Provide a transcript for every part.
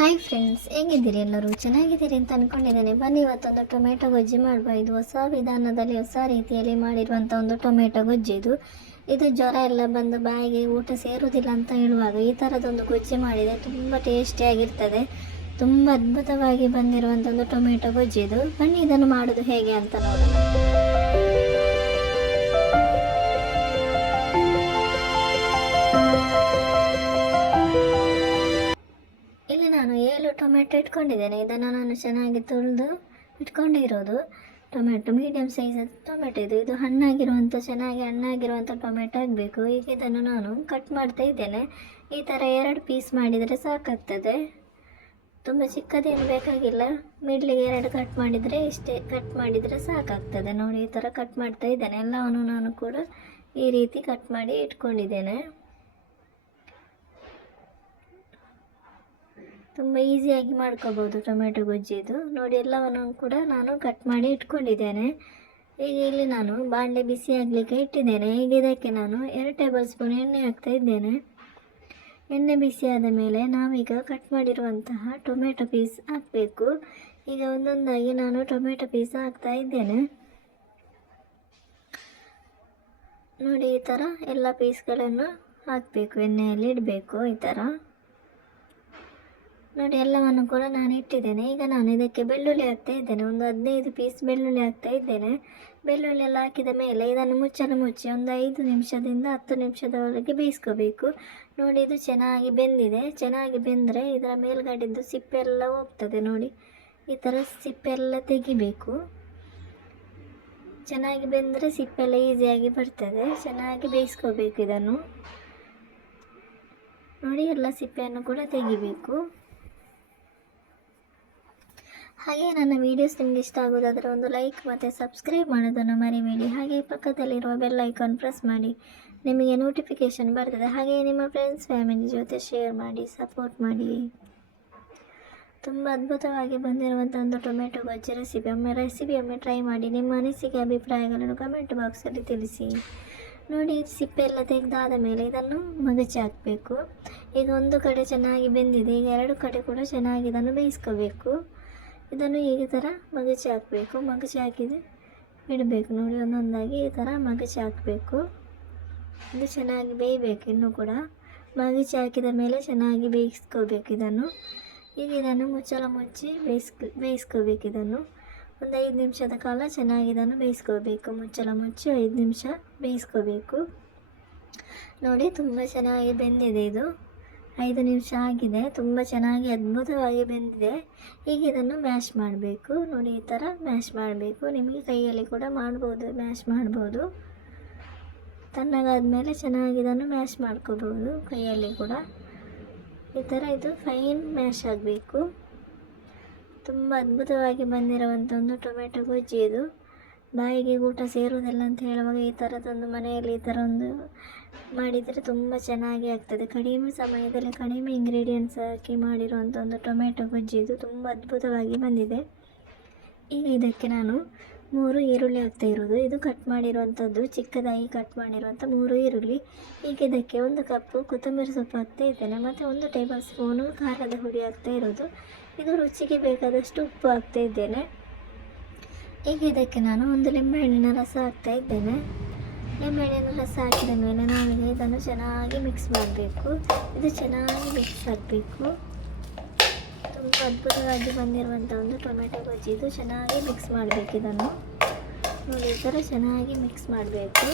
Hi friends, ಹೇಗಿದ್ದೀರಿ? ಎಲ್ಲರೂ ಚೆನ್ನಾಗಿದ್ದೀರಿ ಅಂತ ಅಂದ್ಕೊಂಡಿದ್ದೇನೆ. ಬನ್ನಿ, ಇವತ್ತೊಂದು ಟೊಮೆಟೊ ಗೊಜ್ಜು ಮಾಡುವ. ಇದು ಹೊಸ ವಿಧಾನದಲ್ಲಿ ಹೊಸ ರೀತಿಯಲ್ಲಿ ಮಾಡಿರುವಂಥ ಒಂದು ಟೊಮೆಟೊ ಗೊಜ್ಜು. ಇದು ಜ್ವರ ಎಲ್ಲ ಬಂದು ಬಾಯಿಗೆ ಊಟ ಸೇರುವುದಿಲ್ಲ ಅಂತ ಹೇಳುವಾಗ ಈ ಥರದೊಂದು ಗೊಜ್ಜು ಮಾಡಿದರೆ ತುಂಬ ಟೇಸ್ಟಿಯಾಗಿರ್ತದೆ. ತುಂಬ ಅದ್ಭುತವಾಗಿ ಬಂದಿರುವಂಥ ಒಂದು ಟೊಮೆಟೊ ಗೊಜ್ಜು. ಬನ್ನಿ, ಇದನ್ನು ಮಾಡೋದು ಹೇಗೆ ಅಂತ ನೋಡೋಣ. ಇಲ್ಲಿ ನಾನು 7 ಟೊಮೆಟೊ ಇಟ್ಕೊಂಡಿದ್ದೇನೆ. ಇದನ್ನು ನಾನು ಚೆನ್ನಾಗಿ ತೊಳೆದು ಇಟ್ಕೊಂಡಿರೋದು. ಟೊಮೆಟೊ ಮೀಡಿಯಮ್ ಸೈಜ್ ಟೊಮೆಟೊ ಇದು ಚೆನ್ನಾಗಿ ಹಣ್ಣಾಗಿರುವಂಥ ಟೊಮೆಟೊ ಆಗಬೇಕು. ಈಗ ಇದನ್ನು ನಾನು ಕಟ್ ಮಾಡ್ತಾ ಇದ್ದೇನೆ. ಈ ಥರ 2 ಪೀಸ್ ಮಾಡಿದರೆ ಸಾಕಾಗ್ತದೆ. ತುಂಬ ಚಿಕ್ಕದೇನು ಬೇಕಾಗಿಲ್ಲ, ಮಿಡ್ಲಿಗೆ 2 ಕಟ್ ಮಾಡಿದರೆ ಸಾಕಾಗ್ತದೆ. ನೋಡಿ, ಈ ಥರ ಕಟ್ ಮಾಡ್ತಾ ಇದ್ದೇನೆ. ಎಲ್ಲವನ್ನು ನಾನು ಕೂಡ ಈ ರೀತಿ ಕಟ್ ಮಾಡಿ ಇಟ್ಕೊಂಡಿದ್ದೇನೆ. ತುಂಬ ಈಸಿಯಾಗಿ ಮಾಡ್ಕೋಬೋದು ಟೊಮೆಟೊ ಗೊಜ್ಜು. ನೋಡಿ, ಎಲ್ಲವನ್ನು ಕೂಡ ನಾನು ಕಟ್ ಮಾಡಿ ಇಟ್ಕೊಂಡಿದ್ದೇನೆ. ಈಗ ಇಲ್ಲಿ ನಾನು ಬಾಣಲೆ ಬಿಸಿ ಆಗಲಿಕ್ಕೆ ಇಟ್ಟಿದ್ದೇನೆ. ಈಗ ಇದಕ್ಕೆ ನಾನು 2 ಟೇಬಲ್ ಸ್ಪೂನ್ ಎಣ್ಣೆ ಹಾಕ್ತಾ ಇದ್ದೇನೆ. ಎಣ್ಣೆ ಬಿಸಿ ಆದ ಮೇಲೆ ನಾವೀಗ ಕಟ್ ಮಾಡಿರುವಂತಹ ಟೊಮೆಟೊ ಪೀಸ್ ಹಾಕಬೇಕು. ಈಗ ಒಂದೊಂದಾಗಿ ನಾನು ಟೊಮೆಟೊ ಪೀಸ್ ಹಾಕ್ತಾ ಇದ್ದೇನೆ. ನೋಡಿ, ಈ ಥರ ಎಲ್ಲ ಪೀಸ್ಗಳನ್ನು ಹಾಕಬೇಕು, ಎಣ್ಣೆಯಲ್ಲಿ ಇಡಬೇಕು. ಈ ಥರ ನೋಡಿ, ಎಲ್ಲವನ್ನು ಕೂಡ ನಾನು ಇಟ್ಟಿದ್ದೇನೆ. ಈಗ ನಾನು ಇದಕ್ಕೆ ಬೆಳ್ಳುಳ್ಳಿ ಹಾಕ್ತಾ ಇದ್ದೇನೆ. ಒಂದು 15 ಪೀಸ್ ಬೆಳ್ಳುಳ್ಳಿ ಹಾಕ್ತಾ ಇದ್ದೇನೆ. ಬೆಳ್ಳುಳ್ಳಿ ಎಲ್ಲ ಹಾಕಿದ ಮೇಲೆ ಇದನ್ನು ಮುಚ್ಚಿ ಒಂದು 5 ನಿಮಿಷದಿಂದ 10 ನಿಮಿಷದವರೆಗೆ ಬೇಯಿಸ್ಕೋಬೇಕು. ನೋಡಿ, ಇದು ಚೆನ್ನಾಗಿ ಬೆಂದಿದೆ. ಚೆನ್ನಾಗಿ ಬೆಂದರೆ ಇದರ ಮೇಲ್ಗಡೆದ್ದು ಸಿಪ್ಪೆಲ್ಲ ಹೋಗ್ತದೆ. ನೋಡಿ, ಈ ಥರ ಸಿಪ್ಪೆಲ್ಲ ತೆಗಿಬೇಕು. ಚೆನ್ನಾಗಿ ಬೆಂದರೆ ಸಿಪ್ಪೆಲ್ಲ ಈಸಿಯಾಗಿ ಬರ್ತದೆ. ಚೆನ್ನಾಗಿ ಬೇಯಿಸ್ಕೋಬೇಕು ಇದನ್ನು. ನೋಡಿ, ಎಲ್ಲ ಸಿಪ್ಪೆಯನ್ನು ಕೂಡ ತೆಗಿಬೇಕು. ಹಾಗೆ ನನ್ನ ವೀಡಿಯೋಸ್ ನಿಮಗೆ ಇಷ್ಟ ಆಗೋದಾದರೆ ಒಂದು ಲೈಕ್ ಮತ್ತು ಸಬ್ಸ್ಕ್ರೈಬ್ ಮಾಡೋದನ್ನು ಮರಿಬೇಡಿ. ಹಾಗೆ ಪಕ್ಕದಲ್ಲಿರುವ ಬೆಲ್ ಐಕಾನ್ ಪ್ರೆಸ್ ಮಾಡಿ, ನಿಮಗೆ ನೋಟಿಫಿಕೇಷನ್ ಬರ್ತದೆ. ಹಾಗೆ ನಿಮ್ಮ ಫ್ರೆಂಡ್ಸ್ ಫ್ಯಾಮಿಲಿ ಜೊತೆ ಶೇರ್ ಮಾಡಿ, ಸಪೋರ್ಟ್ ಮಾಡಿ. ತುಂಬ ಅದ್ಭುತವಾಗಿ ಬಂದಿರುವಂಥ ಒಂದು ಟೊಮೆಟೊ ಗೊಜ್ಜು ರೆಸಿಪಿಯೊಮ್ಮೆ ಟ್ರೈ ಮಾಡಿ. ನಿಮ್ಮ ಅನಿಸಿಕೆ ಅಭಿಪ್ರಾಯಗಳನ್ನು ಕಮೆಂಟ್ ಬಾಕ್ಸಲ್ಲಿ ತಿಳಿಸಿ. ನೋಡಿ, ಸಿಪ್ಪೆ ಎಲ್ಲ ತೆಗೆದಾದ ಮೇಲೆ ಇದನ್ನು ಮಗಚಿ ಹಾಕಬೇಕು. ಈಗ ಒಂದು ಕಡೆ ಚೆನ್ನಾಗಿ ಬೆಂದಿದೆ. ಈಗ 2 ಕಡೆ ಕೂಡ ಚೆನ್ನಾಗಿ ಇದನ್ನು ಬೇಯಿಸ್ಕೋಬೇಕು. ಇದನ್ನು ಈ ಥರ ಮಗಚಿ ಹಾಕಬೇಕು. ಮಗಚಿ ಹಾಕಿದೆ ಇಡಬೇಕು. ನೋಡಿ, ಒಂದೊಂದಾಗಿ ಈ ಥರ ಮಗಚಿ ಹಾಕಬೇಕು. ಇದು ಚೆನ್ನಾಗಿ ಬೇಯಬೇಕು. ಇನ್ನೂ ಕೂಡ ಮಗಚಿ ಹಾಕಿದ ಮೇಲೆ ಚೆನ್ನಾಗಿ ಬೇಯಿಸ್ಕೋಬೇಕು ಇದನ್ನು. ಈಗ ಇದನ್ನು ಮುಚ್ಚಳ ಮುಚ್ಚಿ ಬೇಯಿಸ್ಕೋಬೇಕು. ಇದನ್ನು ಒಂದು 5 ನಿಮಿಷದ ಕಾಲ ಚೆನ್ನಾಗಿ ಇದನ್ನು ಬೇಯಿಸ್ಕೋಬೇಕು. ಮುಚ್ಚಳ ಮುಚ್ಚಿ 5 ನಿಮಿಷ ಬೇಯಿಸ್ಕೋಬೇಕು. ನೋಡಿ, ತುಂಬ ಚೆನ್ನಾಗಿ ಬೆಂದಿದೆ. ಇದು 5 ನಿಮಿಷ ಆಗಿದೆ. ತುಂಬ ಚೆನ್ನಾಗಿ ಅದ್ಭುತವಾಗಿ ಬೆಂದಿದೆ. ಈಗ ಇದನ್ನು ಮ್ಯಾಶ್ ಮಾಡಬೇಕು. ನೋಡಿ, ಈ ಥರ ಮ್ಯಾಶ್ ಮಾಡಬೇಕು. ನಿಮಗೆ ಕೈಯಲ್ಲಿ ಕೂಡ ಮ್ಯಾಶ್ ಮಾಡ್ಬೋದು. ತಣ್ಣಗಾದ ಮೇಲೆ ಚೆನ್ನಾಗಿ ಇದನ್ನು ಮ್ಯಾಶ್ ಮಾಡ್ಕೋಬೋದು ಕೈಯಲ್ಲಿ ಕೂಡ. ಈ ಥರ ಇದು ಫೈನ್ ಮ್ಯಾಶ್ ಆಗಬೇಕು. ತುಂಬ ಅದ್ಭುತವಾಗಿ ಬಂದಿರುವಂಥ ಒಂದು ಟೊಮೆಟೊ ಗೊಜ್ಜು ಇದು. ಬಾಯಿಗೆ ಊಟ ಸೇರುವುದಿಲ್ಲ ಅಂತ ಹೇಳುವಾಗ ಈ ಥರದೊಂದು ಮನೆಯಲ್ಲಿ ಈ ಥರ ಒಂದು ಮಾಡಿದರೆ ತುಂಬ ಚೆನ್ನಾಗಿ ಆಗ್ತದೆ. ಕಡಿಮೆ ಸಮಯದಲ್ಲಿ ಕಡಿಮೆ ಇಂಗ್ರೀಡಿಯೆಂಟ್ಸ್ ಹಾಕಿ ಮಾಡಿರುವಂಥ ಒಂದು ಟೊಮೆಟೊ ಗೊಜ್ಜು ಇದು. ತುಂಬ ಅದ್ಭುತವಾಗಿ ಬಂದಿದೆ. ಈಗ ಇದಕ್ಕೆ ನಾನು 3 ಈರುಳ್ಳಿ ಹಾಕ್ತಾ ಇರೋದು. ಇದು ಕಟ್ ಮಾಡಿರುವಂಥದ್ದು, ಚಿಕ್ಕದಾಗಿ ಕಟ್ ಮಾಡಿರುವಂಥ 3 ಈರುಳ್ಳಿ. ಈಗ ಇದಕ್ಕೆ 1 ಕಪ್ಪು ಕೊತ್ತಂಬರಿ ಸೊಪ್ಪು ಹಾಕ್ತಾ ಇದ್ದೇನೆ. ಮತ್ತು 1 ಟೇಬಲ್ ಸ್ಪೂನು ಖಾರದ ಹುಡಿ ಹಾಕ್ತಾ ಇರೋದು. ಇದು ರುಚಿಗೆ ಬೇಕಾದಷ್ಟು ಉಪ್ಪು ಹಾಕ್ತಾ ಇದ್ದೇನೆ. ಈಗ ಇದಕ್ಕೆ ನಾನು 1 ಲಿಂಬೆಹಣ್ಣಿನ ರಸ ಹಾಕ್ತಾ ಇದ್ದೇನೆ. ಲಿಂಬೆಹಣ್ಣಿನ ರಸ ಹಾಕಿದ ಮೇಲೆ ನಾವೀಗ ಇದನ್ನು ಚೆನ್ನಾಗಿ ಮಿಕ್ಸ್ ಮಾಡಬೇಕು. ಇದು ಚೆನ್ನಾಗಿ ಮಿಕ್ಸ್ ಆಗಬೇಕು. ತುಂಬ ಅದ್ಭುತವಾಗಿ ಬಂದಿರುವಂಥ ಒಂದು ಟೊಮೆಟೊ ಗೊಜ್ಜು ಇದು. ಚೆನ್ನಾಗಿ ಮಿಕ್ಸ್ ಮಾಡಬೇಕು ಇದನ್ನು. ನೋಡಿ, ಈ ಥರ ಚೆನ್ನಾಗಿ ಮಿಕ್ಸ್ ಮಾಡಬೇಕು.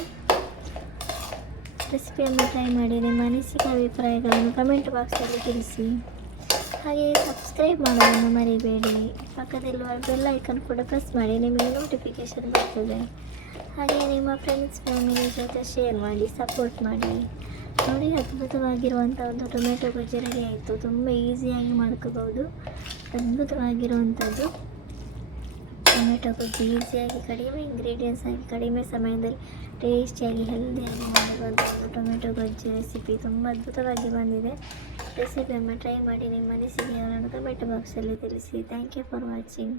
ರೆಸಿಪಿಯನ್ನು ಟ್ರೈ ಮಾಡಿ. ನಿಮ್ಮ ಅನಿಸಿಕೆ ಅಭಿಪ್ರಾಯಗಳನ್ನು ಕಮೆಂಟ್ ಬಾಕ್ಸಲ್ಲಿ ತಿಳಿಸಿ. ಹಾಗೆ ಸಬ್ಸ್ಕ್ರೈಬ್ ಮಾಡೋದನ್ನು ಮರಿಬೇಡಿ. ಪಕ್ಕದಲ್ಲಿರುವ ಬೆಲ್ ಐಕನ್ ಕೂಡ ಪ್ರೆಸ್ ಮಾಡಿ, ನಿಮಗೆ ನೋಟಿಫಿಕೇಷನ್ ಬರ್ತದೆ. ಹಾಗೆ ನಿಮ್ಮ ಫ್ರೆಂಡ್ಸ್ ಫ್ಯಾಮಿಲಿ ಜೊತೆ ಶೇರ್ ಮಾಡಿ, ಸಪೋರ್ಟ್ ಮಾಡಿ. ನೋಡಿ, ಅದ್ಭುತವಾಗಿರುವಂಥ ಒಂದು ಟೊಮೆಟೊ ಗೊಜ್ಜು ರೆಡಿ ಆಯಿತು. ತುಂಬ ಈಸಿಯಾಗಿ ಮಾಡ್ಕೋಬೋದು. ಅದ್ಭುತವಾಗಿರುವಂಥದ್ದು ಟೊಮೆಟೊ ಗೊಜ್ಜು ಈಸಿಯಾಗಿ ಕಡಿಮೆ ಇಂಗ್ರೀಡಿಯೆಂಟ್ಸ್ ಆಗಿ ಕಡಿಮೆ ಸಮಯದಲ್ಲಿ ಟೇಸ್ಟಿಯಾಗಿ ಹೆಲ್ದಿಯಾಗಿ ಮಾಡಿರುವಂಥ ಒಂದು ಟೊಮೆಟೊ ಗೊಜ್ಜು ರೆಸಿಪಿ ತುಂಬ ಅದ್ಭುತವಾಗಿ ಬಂದಿದೆ. ರೆಸಿಪಿಯನ್ನು ಟ್ರೈ ಮಾಡಿ. ನಿಮ್ಮ ಅನಿಸಿಕೆಗಳನ್ನು ಕಮೆಂಟ್ ಬಾಕ್ಸಲ್ಲಿ ತಿಳಿಸಿ. Thank you for watching.